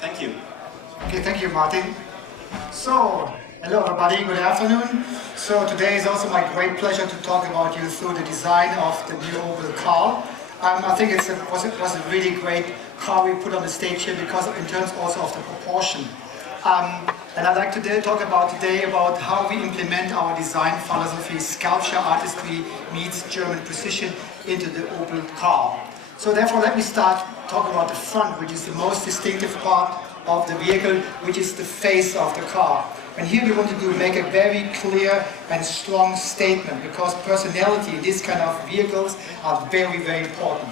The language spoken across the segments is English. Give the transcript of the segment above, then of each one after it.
Thank you. Okay, thank you, Martin. So, hello everybody, good afternoon. So today is also my great pleasure to talk about you through the design of the new Opel Karl. I think it was a really great car we put on the stage here because in terms also of the proportion. And I'd like to talk about today about how we implement our design philosophy, sculpture artistry meets German precision into the Opel Karl. So therefore let me start talking about the front, which is the most distinctive part of the vehicle, which is the face of the car. And here we want to make a very clear and strong statement because personality in these kind of vehicles are very, very important.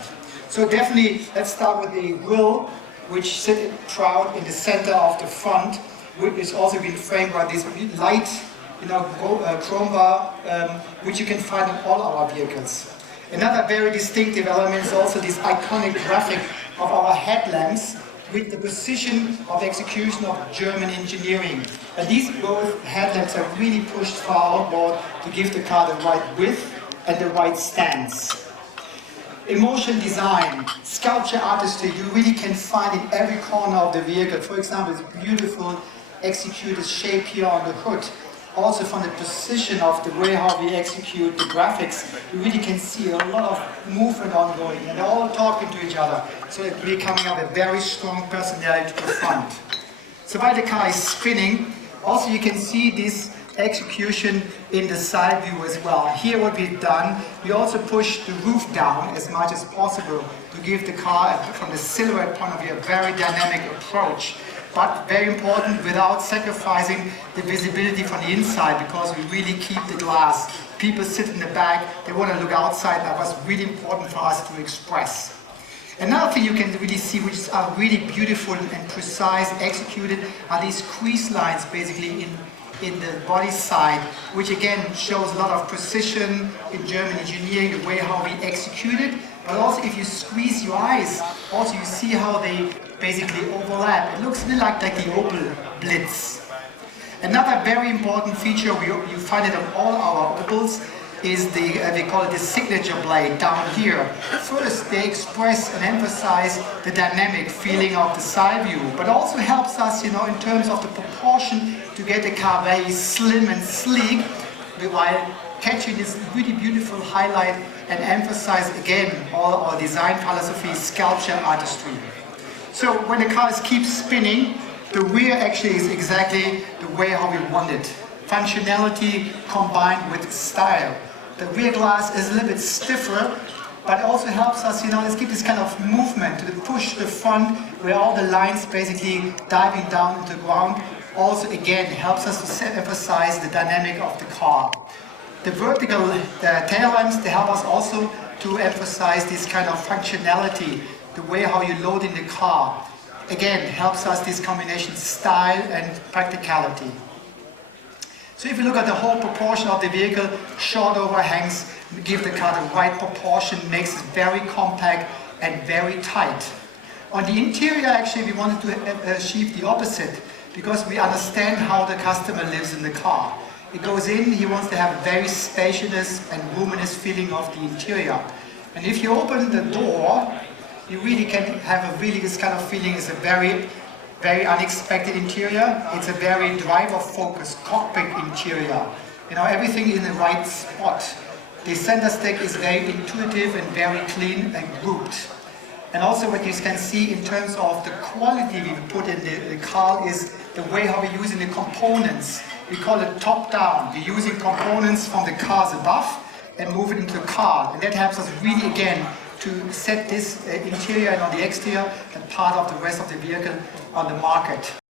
So definitely let's start with the grille, which sits proud in the center of the front, which is also been framed by this light, chrome bar, which you can find in all our vehicles. Another very distinctive element is also this iconic graphic of our headlamps with the precision of execution of German engineering. And these both headlamps are really pushed far outboard to give the car the right width and the right stance. Emotion design, sculpture artistry, you really can find in every corner of the vehicle. For example, this beautiful executed shape here on the hood. Also from the precision of the way how we execute the graphics, you really can see a lot of movement ongoing and they're all talking to each other. So it's really coming up a very strong personality to the front. So while the car is spinning, also you can see this execution in the side view as well. Here what we've done, we also pushed the roof down as much as possible to give the car, from the silhouette point of view, a very dynamic approach. But very important, without sacrificing the visibility from the inside, because we really keep the glass. People sit in the back, they want to look outside. That was really important for us to express. Another thing you can really see, which are really beautiful and precise, executed, are these crease lines basically in the body side, which again shows a lot of precision in German engineering, the way how we execute it. But also if you squeeze your eyes, also you see how they basically overlap. It looks a bit like the Opel Blitz. Another very important feature, you find it on all our Opels, is we call it the signature blade down here. First, they express and emphasize the dynamic feeling of the side view, but also helps us, in terms of the proportion to get the car very slim and sleek, while catching this really beautiful highlight and emphasize again all our design philosophy, sculpture artistry. So when the car keeps spinning, the rear actually is exactly the way how we want it. Functionality combined with style. The rear glass is a little bit stiffer, but also helps us, let's give this kind of movement to push the front where all the lines basically diving down into the ground. Also again helps us to emphasize the dynamic of the car. The vertical tail lamps, they help us also to emphasize this kind of functionality, the way how you load in the car. Again, helps us this combination style and practicality. So if you look at the whole proportion of the vehicle, short overhangs give the car the right proportion, makes it very compact and very tight. On the interior, actually, we wanted to achieve the opposite because we understand how the customer lives in the car. He goes in, he wants to have a very spacious and luminous feeling of the interior. And if you open the door, you really can have this kind of feeling. It's a very, very unexpected interior. It's a very driver-focused cockpit interior. Everything in the right spot. The center stack is very intuitive and very clean and grouped. And also what you can see in terms of the quality we put in the car is the way how we're using the components. We call it top-down. We're using components from the cars above and move it into the car. And that helps us really, again, to set this interior and on the exterior and part of the rest of the vehicle on the market.